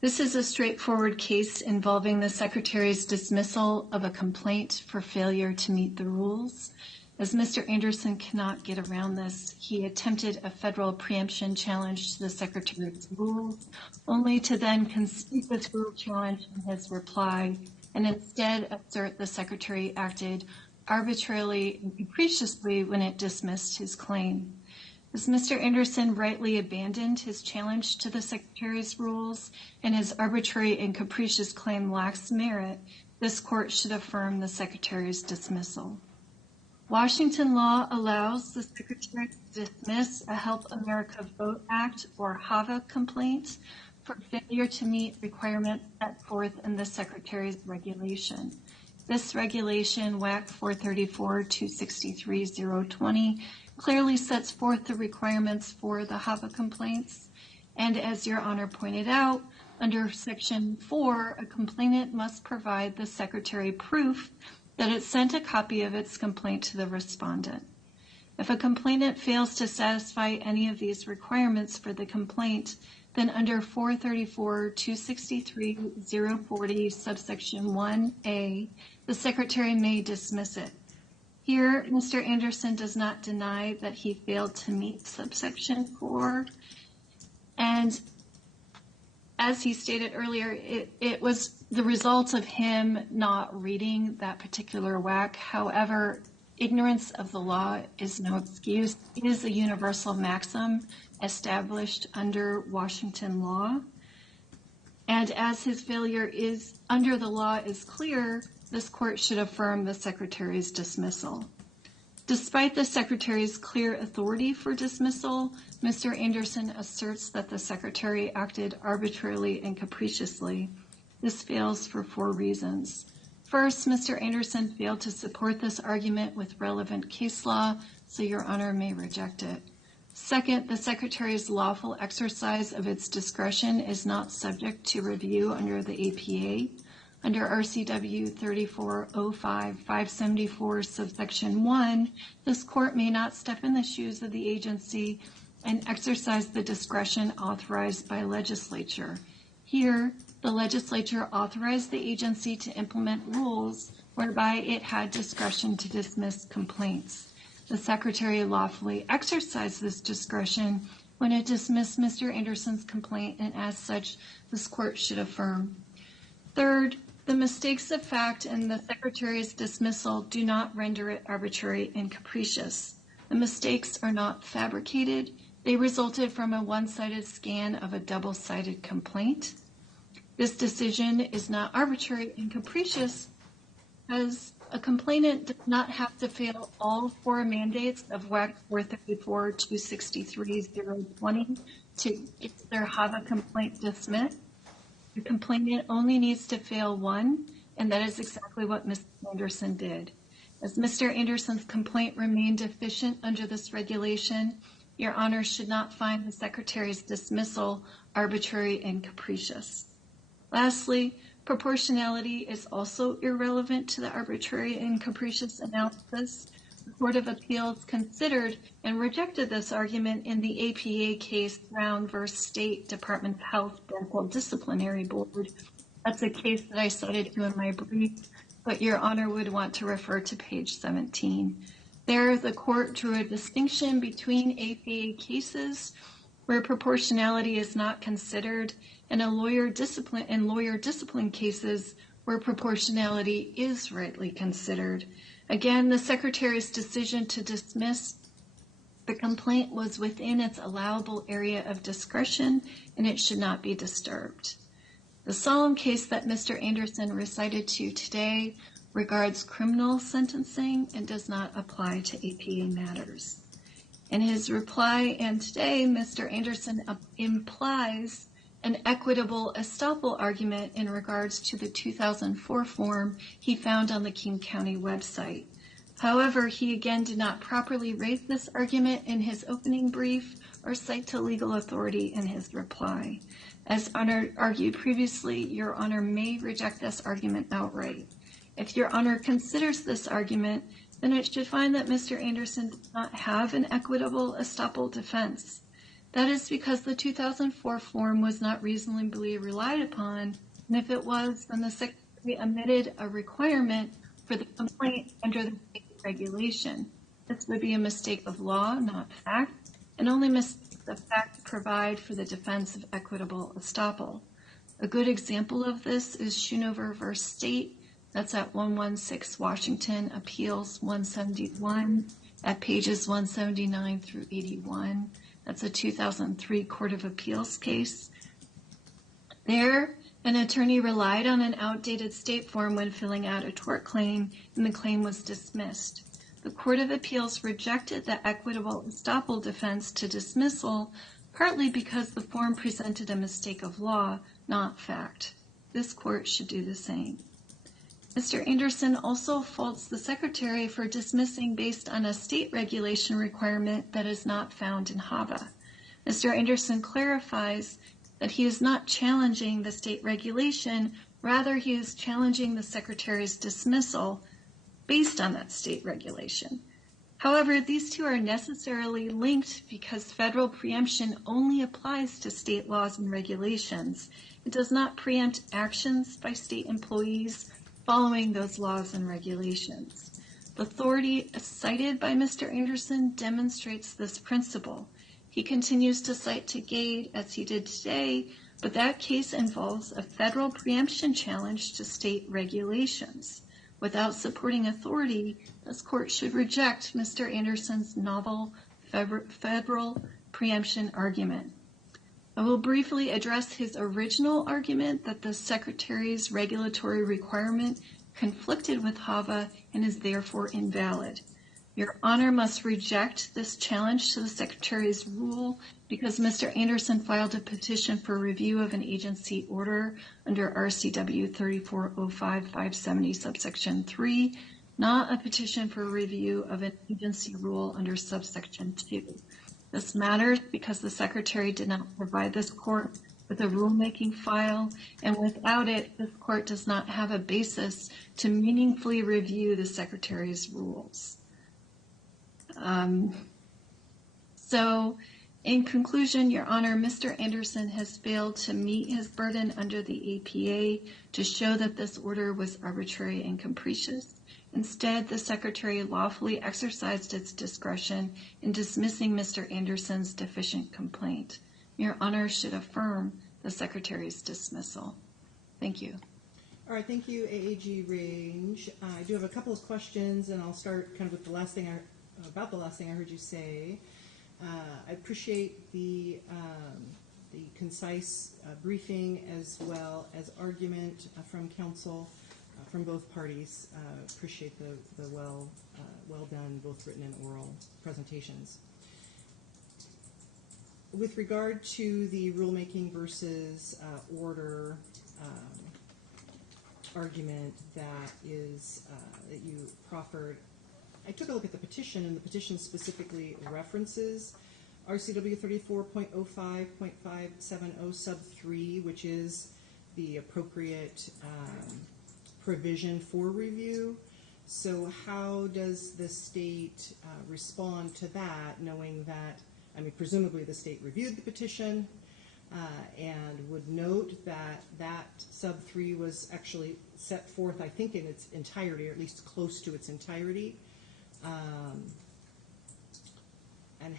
This is a straightforward case involving the Secretary's dismissal of a complaint for failure to meet the rules. As Mr. Anderson cannot get around this, he attempted a federal preemption challenge to the Secretary's rules, only to then concede this rule challenge in his reply, and instead assert the Secretary acted arbitrarily and capriciously when it dismissed his claim. As Mr. Anderson rightly abandoned his challenge to the Secretary's rules and his arbitrary and capricious claim lacks merit, this court should affirm the Secretary's dismissal. Washington law allows the Secretary to dismiss a Help America Vote Act or HAVA complaint for failure to meet requirements set forth in the Secretary's regulation. This regulation, WAC 434-263-020, clearly sets forth the requirements for the HAVA complaints. And as Your Honor pointed out, under Section 4, a complainant must provide the Secretary proof that it sent a copy of its complaint to the respondent. If a complainant fails to satisfy any of these requirements for the complaint, then under 434-263-040, subsection 1A, the Secretary may dismiss it. Here, Mr. Anderson does not deny that he failed to meet subsection 4. And as he stated earlier, it was the result of him not reading that particular WAC. However, ignorance of the law is no excuse. It is a universal maxim established under Washington law. And as his failure is under the law is clear, this court should affirm the Secretary's dismissal. Despite the Secretary's clear authority for dismissal, Mr. Anderson asserts that the Secretary acted arbitrarily and capriciously. This fails for 4 reasons. First, Mr. Anderson failed to support this argument with relevant case law, so Your Honor may reject it. Second, the Secretary's lawful exercise of its discretion is not subject to review under the APA. Under RCW 3405-574 subsection 1, this court may not step in the shoes of the agency and exercise the discretion authorized by legislature. Here, the legislature authorized the agency to implement rules whereby it had discretion to dismiss complaints. The Secretary lawfully exercised this discretion when it dismissed Mr. Anderson's complaint, and as such, this court should affirm. Third, the mistakes of fact in the Secretary's dismissal do not render it arbitrary and capricious. The mistakes are not fabricated. They resulted from a one-sided scan of a double-sided complaint. This decision is not arbitrary and capricious as a complainant does not have to fail all 4 mandates of WAC 434-263-020 to get their HAVA complaint dismissed. The complainant only needs to fail 1, and that is exactly what Mr. Anderson did. As Mr. Anderson's complaint remained deficient under this regulation, Your Honor should not find the Secretary's dismissal arbitrary and capricious. Lastly, proportionality is also irrelevant to the arbitrary and capricious analysis. The Court of Appeals considered and rejected this argument in the APA case Brown v. State Department of Health Dental Disciplinary Board. That's a case that I cited to in my brief, but Your Honor would want to refer to page 17. There, the court drew a distinction between APA cases where proportionality is not considered and lawyer discipline cases where proportionality is rightly considered. Again, the Secretary's decision to dismiss the complaint was within its allowable area of discretion, and it should not be disturbed. The solemn case that Mr. Anderson recited to you today regards criminal sentencing and does not apply to APA matters. In his reply, and today, Mr. Anderson implies an equitable estoppel argument in regards to the 2004 form he found on the King County website. However, he again did not properly raise this argument in his opening brief or cite to legal authority in his reply. As argued previously, Your Honor may reject this argument outright. If Your Honor considers this argument, then it should find that Mr. Anderson does not have an equitable estoppel defense. That is because the 2004 form was not reasonably relied upon, and if it was, then the Secretary omitted a requirement for the complaint under the state regulation. This would be a mistake of law, not fact, and only mistakes of fact provide for the defense of equitable estoppel. A good example of this is Schoonover v. State. That's at 116 Washington, Appeals 171, at pages 179 through 81. That's a 2003 Court of Appeals case. There, an attorney relied on an outdated state form when filling out a tort claim, and the claim was dismissed. The Court of Appeals rejected the equitable estoppel defense to dismissal, partly because the form presented a mistake of law, not fact. This court should do the same. Mr. Anderson also faults the Secretary for dismissing based on a state regulation requirement that is not found in HAVA. Mr. Anderson clarifies that he is not challenging the state regulation, rather he is challenging the Secretary's dismissal based on that state regulation. However, these two are necessarily linked because federal preemption only applies to state laws and regulations. It does not preempt actions by state employees following those laws and regulations. The authority cited by Mr. Anderson demonstrates this principle. He continues to cite to Gade as he did today, but that case involves a federal preemption challenge to state regulations. Without supporting authority, this court should reject Mr. Anderson's novel federal preemption argument. I will briefly address his original argument that the Secretary's regulatory requirement conflicted with HAVA and is therefore invalid. Your Honor must reject this challenge to the Secretary's rule because Mr. Anderson filed a petition for review of an agency order under RCW 3405-570 subsection 3, not a petition for review of an agency rule under subsection 2. This matters because the Secretary did not provide this court with a rulemaking file, and without it, this court does not have a basis to meaningfully review the Secretary's rules. So, in conclusion, Your Honor, Mr. Anderson has failed to meet his burden under the APA to show that this order was arbitrary and capricious. Instead, the Secretary lawfully exercised its discretion in dismissing Mr. Anderson's deficient complaint. Your Honor should affirm the Secretary's dismissal. Thank you. All right, thank you, AAG Range. I do have a couple of questions, and I'll start kind of with the last thing I heard you say. I appreciate the concise briefing as well as argument from counsel. From both parties. Appreciate the well done, both written and oral presentations. With regard to the rulemaking versus order argument that you proffered, I took a look at the petition, and the petition specifically references RCW 34.05.570 sub 3, which is the appropriate provision for review. So how does the state respond to that, knowing that, presumably the state reviewed the petition and would note that that sub 3 was actually set forth, I think, in its entirety, or at least close to its entirety, and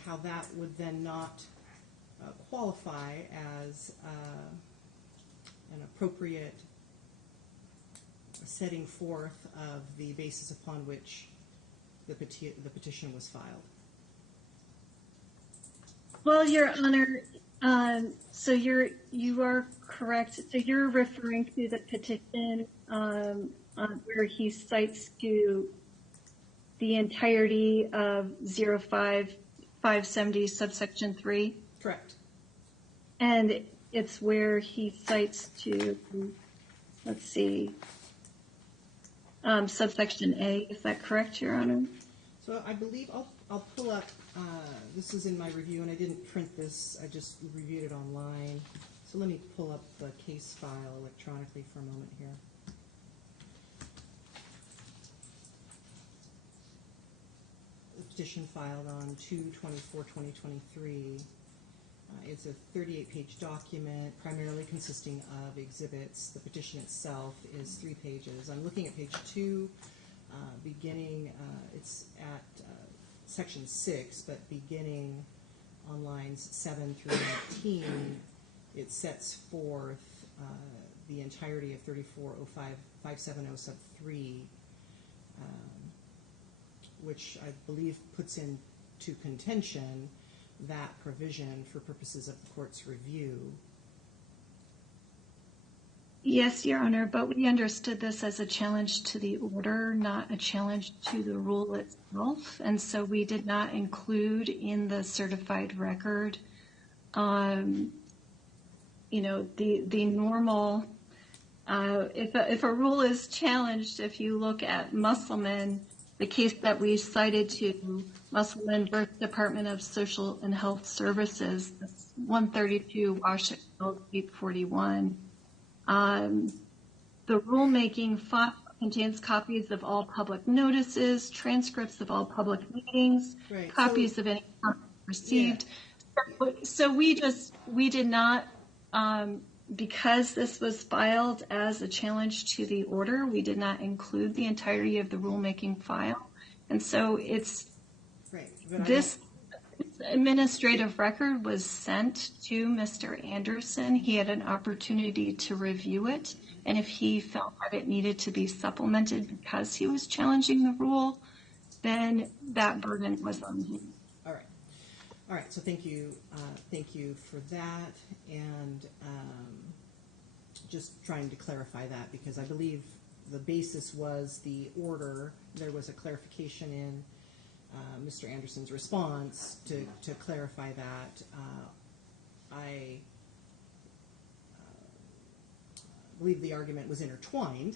how that would then not qualify as an appropriate setting forth of the basis upon which the petition was filed. Well, Your Honor, so you are correct. So you're referring to the petition where he cites to the entirety of 05570 subsection 3? Correct. And it's where he cites to, let's see, subsection A. Is that correct, Your Honor? So I believe I'll pull up, this is in my review, and I didn't print this, I just reviewed it online. So let me pull up the case file electronically for a moment here. The petition filed on 2/24/2023. It's a 38-page document, primarily consisting of exhibits. The petition itself is 3 pages. I'm looking at page 2, beginning, it's at section 6, but beginning on lines 7 through 19, it sets forth the entirety of 3405570 sub 3, which I believe puts into contention that provision for purposes of the court's review. Yes, Your Honor, but we understood this as a challenge to the order, not a challenge to the rule itself. And so we did not include in the certified record, the normal, if a rule is challenged, if you look at Musselman, the case that we cited to Musselman v. Department of Social and Health Services, 132 Washington 841. The rulemaking contains copies of all public notices, transcripts of all public meetings, Right. copies of any comments received. Yeah. So we did not, because this was filed as a challenge to the order, we did not include the entirety of the rulemaking file. And so it's Right. this administrative record was sent to Mr. Anderson. He had an opportunity to review it, and if he felt that it needed to be supplemented because he was challenging the rule, then that burden was on him. All right. So thank you for that, and just trying to clarify that, because I believe the basis was the order. There was a clarification in Mr. Anderson's response to clarify that. I believe the argument was intertwined,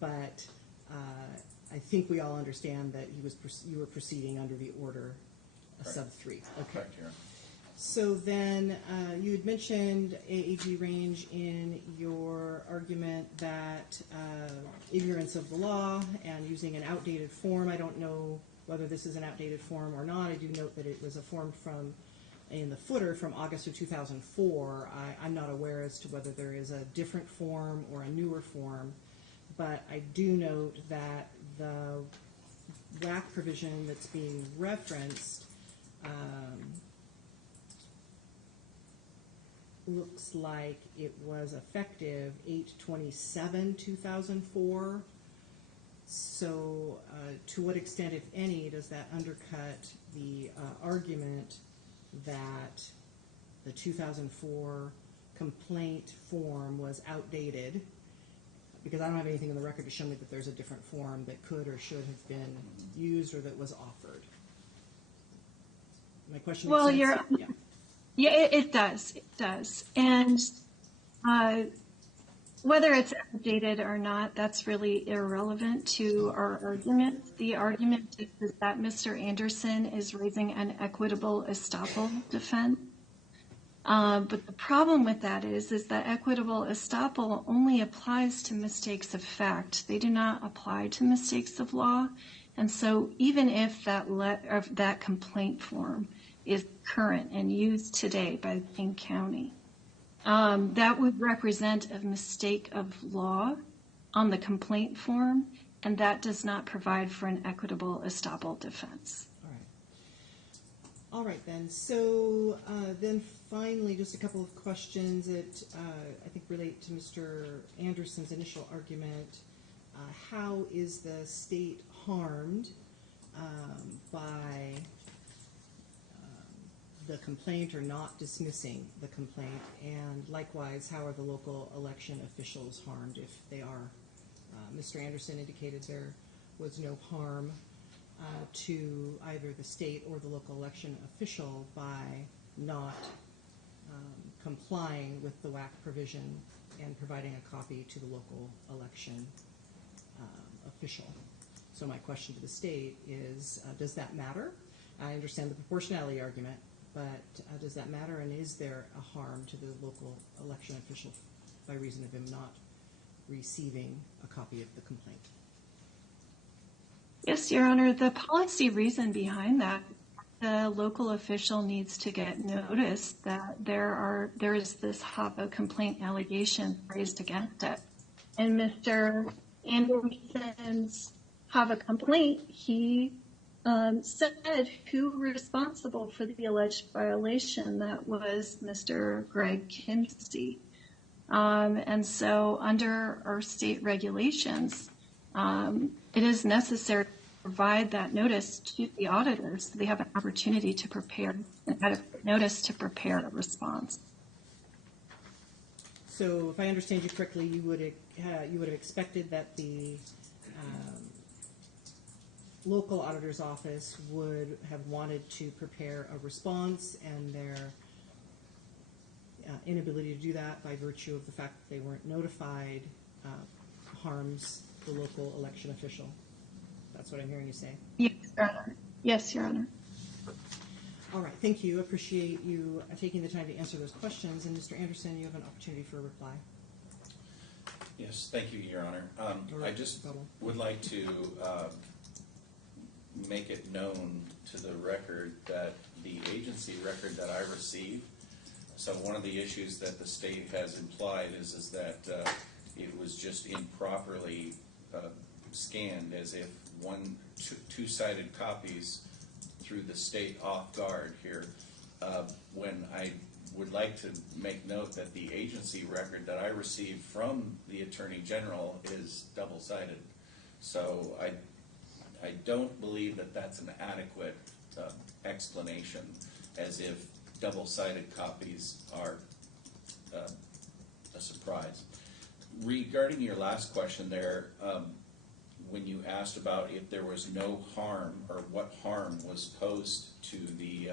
but I think we all understand that you were proceeding under the order sub 3. Okay. Correct, Your Honor. So then you had mentioned AAG range in your argument that ignorance of the law and using an outdated form. I don't know whether this is an outdated form or not. I do note that it was a form in the footer from August of 2004. I'm not aware as to whether there is a different form or a newer form, but I do note that the WAC provision that's being referenced looks like it was effective 8/27/2004. So to what extent, if any, does that undercut the argument that the 2004 complaint form was outdated? Because I don't have anything in the record to show me that there's a different form that could or should have been used or that was offered. My question makes sense? Yeah, it does. It does. And whether it's outdated or not, that's really irrelevant to our argument. The argument is that Mr. Anderson is raising an equitable estoppel defense. But the problem with that is that equitable estoppel only applies to mistakes of fact. They do not apply to mistakes of law. And so even if that complaint form is current and used today by King County, that would represent a mistake of law on the complaint form, and that does not provide for an equitable estoppel defense. All right. All right, then. So then finally, just a couple of questions that I think relate to Mr. Anderson's initial argument. How is the state harmed by the complaint or not dismissing the complaint? And likewise, how are the local election officials harmed if they are? Mr. Anderson indicated there was no harm to either the state or the local election official by not complying with the WAC provision and providing a copy to the local election official. So my question to the state is, does that matter? I understand the proportionality argument, but does that matter, and is there a harm to the local election official by reason of him not receiving a copy of the complaint? Yes, Your Honor, the policy reason behind that, the local official needs to get notice that there is this HAVA complaint allegation raised against it. And Mr. Anderson's HAVA complaint, he said who was responsible for the alleged violation. That was Mr. Greg Kimsey. And so under our state regulations, it is necessary to provide that notice to the auditors so they have an opportunity to prepare an adequate notice to prepare a response. So if I understand you correctly, you would have expected that the local auditor's office would have wanted to prepare a response, and their inability to do that by virtue of the fact that they weren't notified harms the local election official. That's what I'm hearing you say. Yes, Your Honor. Yes, Your Honor. All right, thank you. Appreciate you taking the time to answer those questions. And Mr. Anderson, you have an opportunity for a reply. Yes, thank you, Your Honor. I just would like to make it known to the record that the agency record that I received, so one of the issues that the state has implied is that it was just improperly scanned, as if two-sided copies threw the state off guard here. When I would like to make note that the agency record that I received from the Attorney General is double-sided. So I don't believe that that's an adequate explanation, as if double-sided copies are a surprise. Regarding your last question there, when you asked about if there was no harm or what harm was posed to the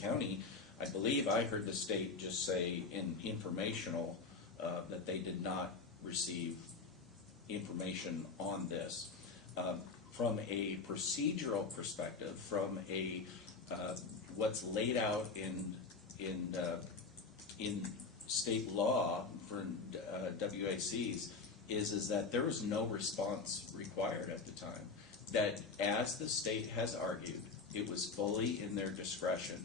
county, I believe I heard the state just say in informational that they did not receive information on this. From a procedural perspective, from a what's laid out in state law for WACs is that there was no response required at the time. That, as the state has argued, it was fully in their discretion.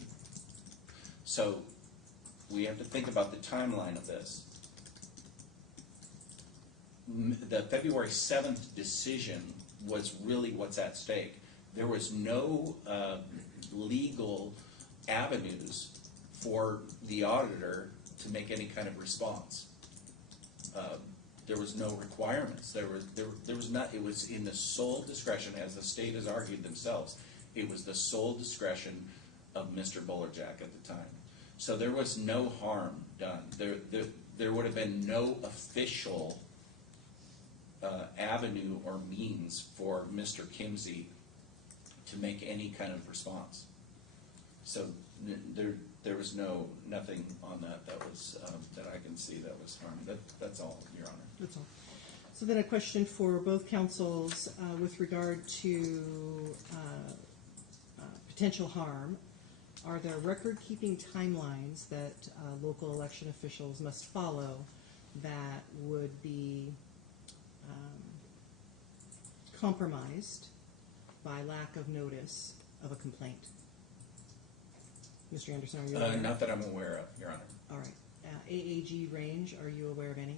So we have to think about the timeline of this. The February 7th decision was really what's at stake. There was no legal avenues for the auditor to make any kind of response. There was no requirements. There was not. It was in the sole discretion, as the state has argued themselves. It was the sole discretion of Mr. Bolerjack at the time. So there was no harm done. There would have been no official avenue or means for Mr. Kimsey to make any kind of response. So there was nothing on that was that I can see that was harmed. That's all, Your Honor. That's all. So then a question for both counsels with regard to potential harm. Are there record-keeping timelines that local election officials must follow that would be compromised by lack of notice of a complaint? Mr. Anderson, are you aware? Not that I'm aware of, Your Honor. All right. AAG range, are you aware of any?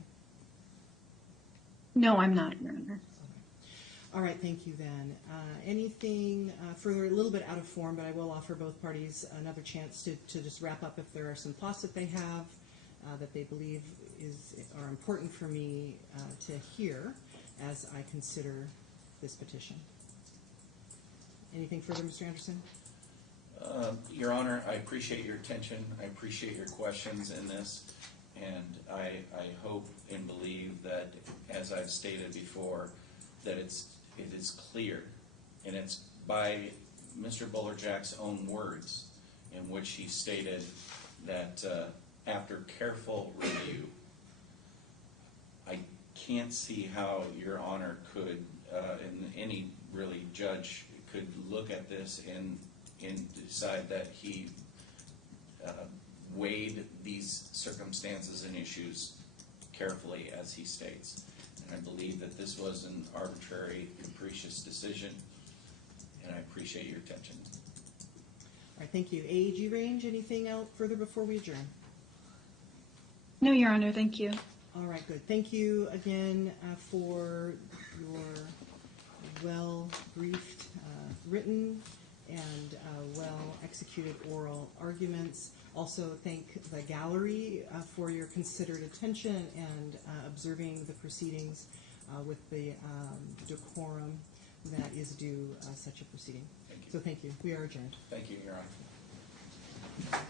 No, I'm not, Your Honor. All right, thank you then. Anything further, a little bit out of form, but I will offer both parties another chance to just wrap up if there are some thoughts that they have that they believe are important for me to hear as I consider this petition. Anything further, Mr. Anderson? Your Honor, I appreciate your attention. I appreciate your questions in this. And I hope and believe that, as I've stated before, that it is clear, and it's by Mr. Bolerjack's own words, in which he stated that after careful review, I can't see how Your Honor could, and any really judge could look at this and decide that he weighed these circumstances and issues carefully, as he states. And I believe that this was an arbitrary, capricious decision, and I appreciate your attention. All right, thank you. AG Range, anything else further before we adjourn? No, Your Honor, thank you. All right, good. Thank you again for your well-briefed, written, and well-executed oral arguments. Also thank the gallery for your considered attention and observing the proceedings with the decorum that is due such a proceeding. Thank you. So thank you. We are adjourned. Thank you, Your Honor.